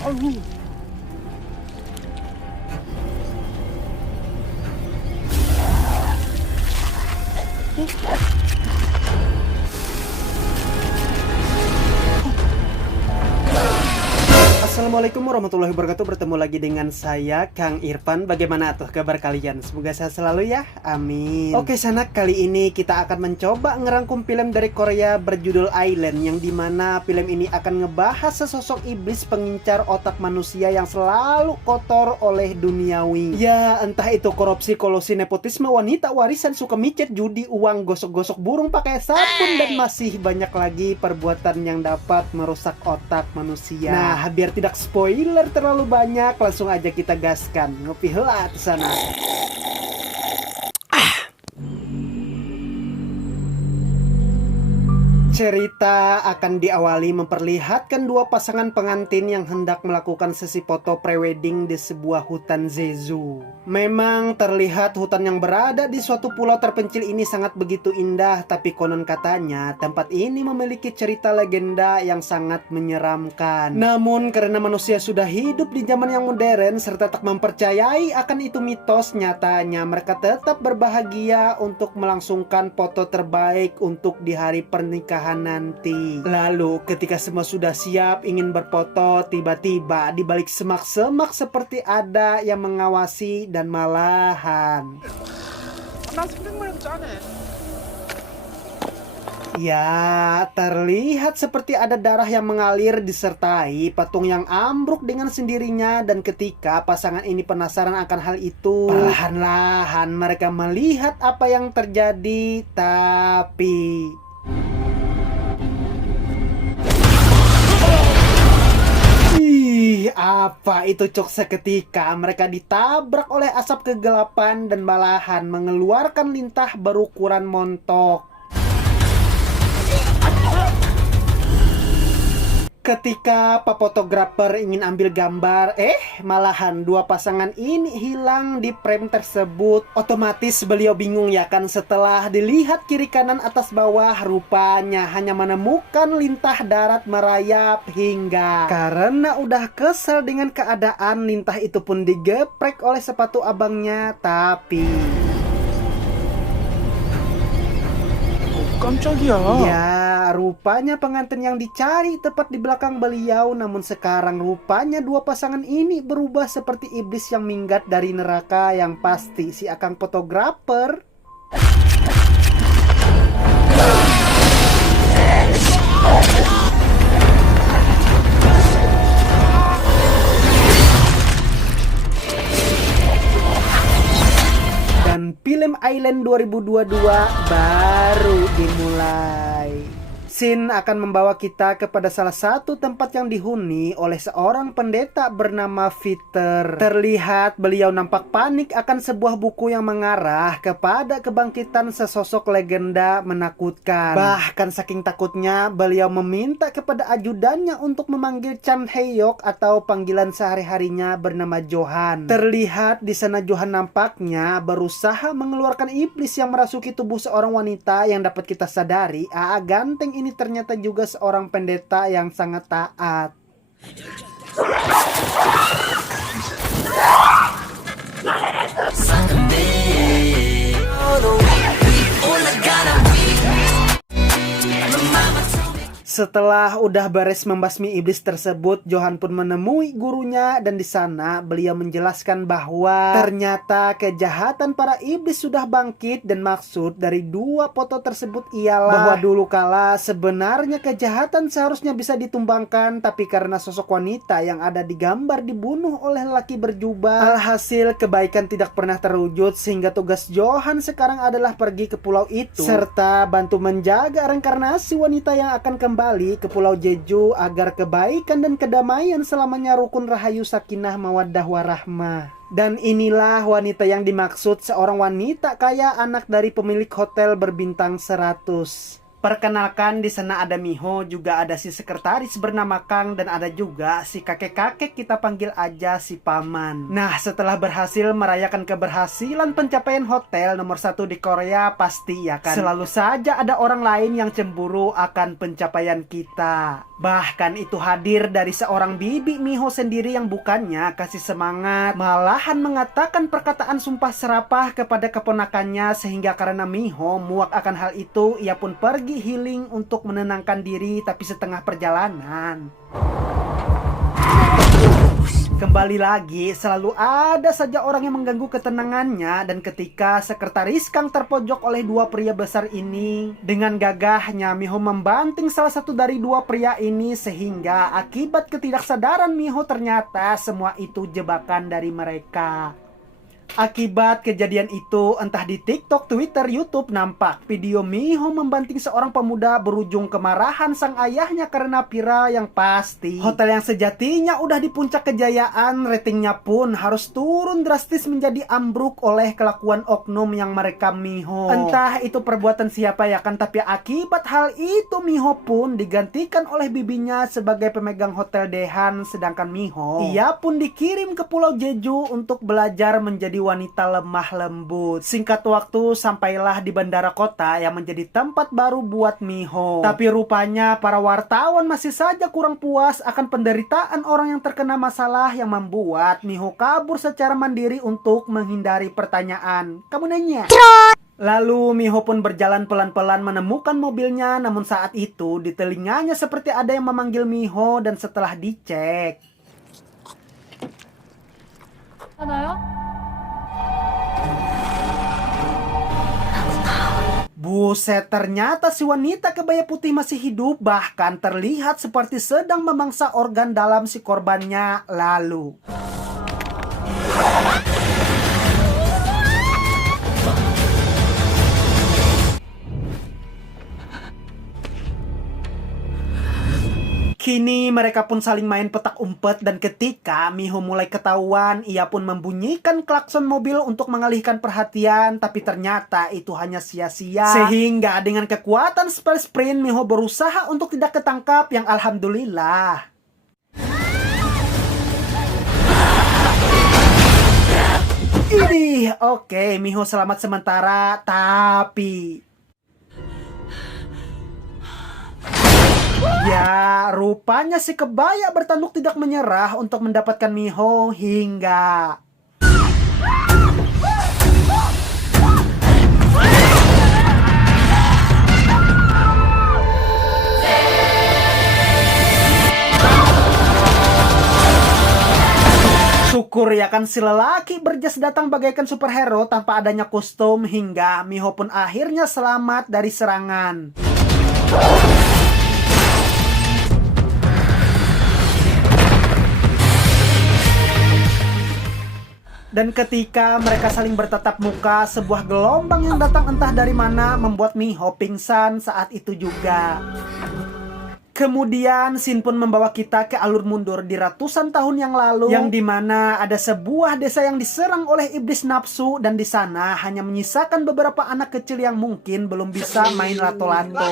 아유. Assalamualaikum warahmatullahi wabarakatuh. Bertemu lagi dengan saya Kang Irfan. Bagaimana tuh kabar kalian? Semoga sehat selalu ya, amin. Oke sanak, kali ini kita akan mencoba ngerangkum film dari Korea berjudul Island, yang dimana film ini akan ngebahas sesosok iblis pengincar otak manusia yang selalu kotor oleh duniawi. Ya entah itu korupsi, kolusi, nepotisme, wanita, warisan, suka micet, judi, uang, gosok-gosok burung pakai sabun, dan masih banyak lagi perbuatan yang dapat merusak otak manusia. Nah, biar tidak spoiler terlalu banyak, langsung aja kita gaskan. Ngopi heula di sana. Cerita akan diawali memperlihatkan dua pasangan pengantin yang hendak melakukan sesi foto prewedding di sebuah hutan Jeju. Memang terlihat hutan yang berada di suatu pulau terpencil ini sangat begitu indah, tapi konon katanya tempat ini memiliki cerita legenda yang sangat menyeramkan. Namun karena manusia sudah hidup di zaman yang modern serta tak mempercayai akan itu mitos, nyatanya mereka tetap berbahagia untuk melangsungkan foto terbaik untuk di hari pernikahan nanti. Lalu ketika semua sudah siap ingin berfoto, tiba-tiba di balik semak-semak seperti ada yang mengawasi dan malahan 나 생각만 해도 짠해. ya, terlihat seperti ada darah yang mengalir disertai patung yang ambruk dengan sendirinya. Dan ketika pasangan ini penasaran akan hal itu, perlahan-lahan mereka melihat apa yang terjadi. Tapi apa itu cok, seketika mereka ditabrak oleh asap kegelapan dan malahan mengeluarkan lintah berukuran montok. Ketika pak fotografer ingin ambil gambar, malahan dua pasangan ini hilang di frame tersebut. Otomatis beliau bingung ya kan, setelah dilihat kiri kanan atas bawah, rupanya hanya menemukan lintah darat merayap hingga karena udah kesel dengan keadaan, lintah itu pun digeprek oleh sepatu abangnya. Tapi 깜짝이야. ya, rupanya pengantin yang dicari tepat di belakang beliau. Namun sekarang rupanya dua pasangan ini berubah seperti iblis yang minggat dari neraka. Yang pasti si akang fotografer dan film Island 2022 baru dimulai. Scene akan membawa kita kepada salah satu tempat yang dihuni oleh seorang pendeta bernama Peter. Terlihat beliau nampak panik akan sebuah buku yang mengarah kepada kebangkitan sesosok legenda menakutkan. Bahkan saking takutnya, beliau meminta kepada ajudannya untuk memanggil Chan Hae-yok atau panggilan sehari-harinya bernama Johan. Terlihat di sana Johan nampaknya berusaha mengeluarkan iblis yang merasuki tubuh seorang wanita yang dapat kita sadari Aa ganteng ini ternyata juga seorang pendeta yang sangat taat. Setelah udah beres membasmi iblis tersebut, Johan pun menemui gurunya dan di sana beliau menjelaskan bahwa ternyata kejahatan para iblis sudah bangkit, dan maksud dari dua foto tersebut ialah bahwa dulu kala sebenarnya kejahatan seharusnya bisa ditumbangkan, tapi karena sosok wanita yang ada di gambar dibunuh oleh laki berjubah, alhasil kebaikan tidak pernah terwujud, sehingga tugas Johan sekarang adalah pergi ke pulau itu serta bantu menjaga reinkarnasi wanita yang akan kembali ke pulau Jeju agar kebaikan dan kedamaian selamanya rukun rahayu sakinah mawaddah warahmah. Dan inilah wanita yang dimaksud, seorang wanita kaya, anak dari pemilik hotel berbintang 100. Perkenalkan, di sana ada Miho, juga ada si sekretaris bernama Kang, dan ada juga si kakek-kakek, kita panggil aja si paman. Nah, setelah berhasil merayakan keberhasilan pencapaian hotel nomor 1 di Korea, pasti ya kan, selalu saja ada orang lain yang cemburu akan pencapaian kita. Bahkan itu hadir dari seorang bibi Miho sendiri yang bukannya kasih semangat, malahan mengatakan perkataan sumpah serapah kepada keponakannya, sehingga karena Miho muak akan hal itu, ia pun pergi healing untuk menenangkan diri, tapi setengah perjalanan kembali lagi, selalu ada saja orang yang mengganggu ketenangannya. Dan ketika sekretaris Kang terpojok oleh dua pria besar ini, dengan gagahnya Miho membanting salah satu dari dua pria ini, sehingga akibat ketidaksadaran Miho ternyata semua itu jebakan dari mereka. Akibat kejadian itu, entah di TikTok, Twitter, YouTube, nampak video Miho membanting seorang pemuda berujung kemarahan sang ayahnya karena viral yang pasti. Hotel yang sejatinya udah di puncak kejayaan, ratingnya pun harus turun drastis menjadi ambruk oleh kelakuan oknum yang merekam Miho. Entah itu perbuatan siapa ya kan, tapi akibat hal itu Miho pun digantikan oleh bibinya sebagai pemegang hotel Dehan, sedangkan Miho, ia pun dikirim ke Pulau Jeju untuk belajar menjadi wanita lemah lembut. Singkat waktu sampailah di bandara kota yang menjadi tempat baru buat Miho. Tapi rupanya para wartawan masih saja kurang puas akan penderitaan orang yang terkena masalah, yang membuat Miho kabur secara mandiri untuk menghindari pertanyaan. Kamu nanya? Lalu Miho pun berjalan pelan-pelan menemukan mobilnya, namun saat itu di telinganya seperti ada yang memanggil Miho, dan setelah dicek, buset, ternyata si wanita kebaya putih masih hidup, bahkan terlihat seperti sedang memangsa organ dalam si korbannya. Lalu kini mereka pun saling main petak umpet, dan ketika Miho mulai ketahuan, ia pun membunyikan klakson mobil untuk mengalihkan perhatian, tapi ternyata itu hanya sia-sia. Sehingga dengan kekuatan spell sprint, Miho berusaha untuk tidak ketangkap, yang alhamdulillah ini oke, Miho selamat sementara. Tapi ya, rupanya si kebaya bertanduk tidak menyerah untuk mendapatkan Miho hingga syukur ya kan, si lelaki berjas datang bagaikan superhero tanpa adanya kostum, hingga Miho pun akhirnya selamat dari serangan. Dan ketika mereka saling bertatap muka, sebuah gelombang yang datang entah dari mana membuat Miho pingsan saat itu juga. Kemudian Shin pun membawa kita ke alur mundur di ratusan tahun yang lalu, yang dimana ada sebuah desa yang diserang oleh iblis nafsu, dan di sana hanya menyisakan beberapa anak kecil yang mungkin belum bisa main lato-lato.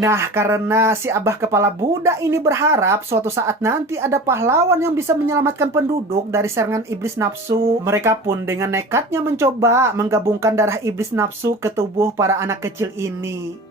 Nah, karena si abah kepala Buddha ini berharap suatu saat nanti ada pahlawan yang bisa menyelamatkan penduduk dari serangan iblis nafsu, mereka pun dengan nekatnya mencoba menggabungkan darah iblis nafsu ke tubuh para anak kecil ini.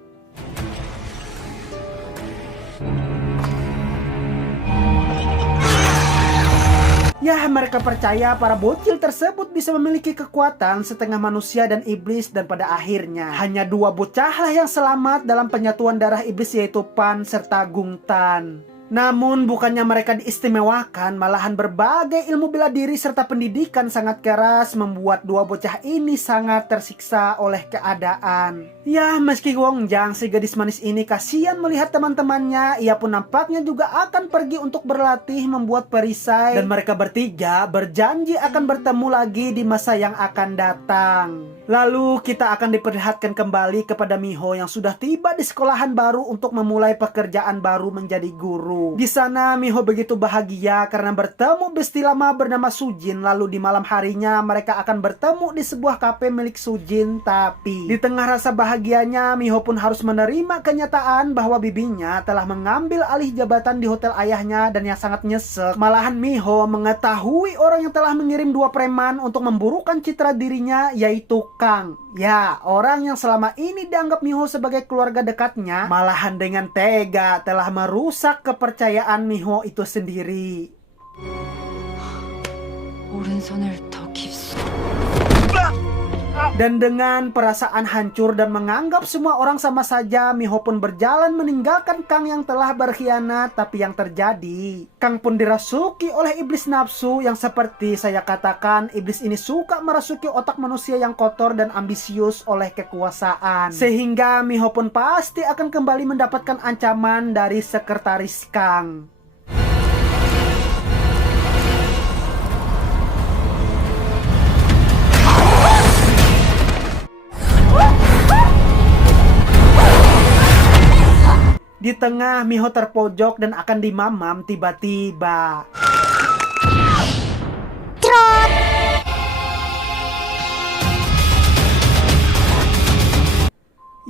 Ya, mereka percaya para bocil tersebut bisa memiliki kekuatan setengah manusia dan iblis, dan pada akhirnya hanya dua bocahlah yang selamat dalam penyatuan darah iblis, yaitu Pan serta Gungtan. Namun bukannya mereka diistimewakan, malahan berbagai ilmu bela diri serta pendidikan sangat keras membuat dua bocah ini sangat tersiksa oleh keadaan. Ya, meski Wongjang si gadis manis ini kasihan melihat teman-temannya, ia pun nampaknya juga akan pergi untuk berlatih membuat perisai, dan mereka bertiga berjanji akan bertemu lagi di masa yang akan datang. Lalu kita akan diperlihatkan kembali kepada Miho yang sudah tiba di sekolahan baru untuk memulai pekerjaan baru menjadi guru. Di sana Miho begitu bahagia karena bertemu besti lama bernama Sujin. Lalu di malam harinya mereka akan bertemu di sebuah kafe milik Sujin. Tapi di tengah rasa bahagianya, Miho pun harus menerima kenyataan bahwa bibinya telah mengambil alih jabatan di hotel ayahnya. Dan yang sangat nyesek, malahan Miho mengetahui orang yang telah mengirim dua preman untuk memburukan citra dirinya, yaitu Kang. Ya, orang yang selama ini dianggap Miho sebagai keluarga dekatnya, malahan dengan tega telah merusak kepercayaan Miho itu sendiri. Dan dengan perasaan hancur dan menganggap semua orang sama saja, Miho pun berjalan meninggalkan Kang yang telah berkhianat. Tapi yang terjadi, Kang pun dirasuki oleh iblis nafsu yang seperti saya katakan, iblis ini suka merasuki otak manusia yang kotor dan ambisius oleh kekuasaan. Sehingga Miho pun pasti akan kembali mendapatkan ancaman dari sekretaris Kang. Di tengah Miho terpojok dan akan dimamam, tiba-tiba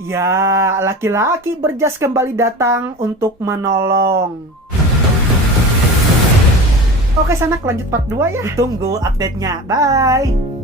ya, laki-laki berjas kembali datang untuk menolong. Oke, Sanak, lanjut part 2 ya. Ditunggu update-nya. Bye.